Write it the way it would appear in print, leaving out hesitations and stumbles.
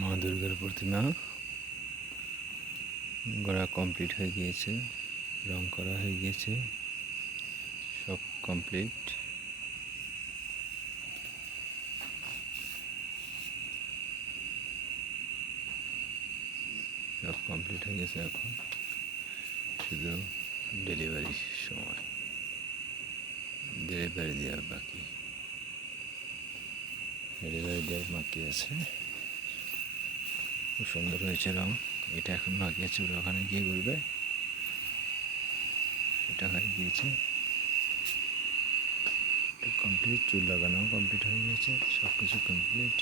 মা দুর্গার প্রতিমা গড়া কমপ্লিট হয়ে গিয়েছে, রং করা হয়ে গিয়েছে, সব কমপ্লিট। সব কমপ্লিট হয়ে গেছে, এখন শুধু ডেলিভারির সময়, ডেলিভারি দেওয়া বাকি, ডেলিভারি দেওয়ার বাকি আছে। খুব সুন্দর হয়েছে রং। এটা এখন বাকি আছে, ওরা ওখানে গিয়ে ঘুরবে। এটা হয়ে গিয়েছে কমপ্লিট, চুল লাগানো কমপ্লিট হয়ে গিয়েছে, সব কিছু কমপ্লিট।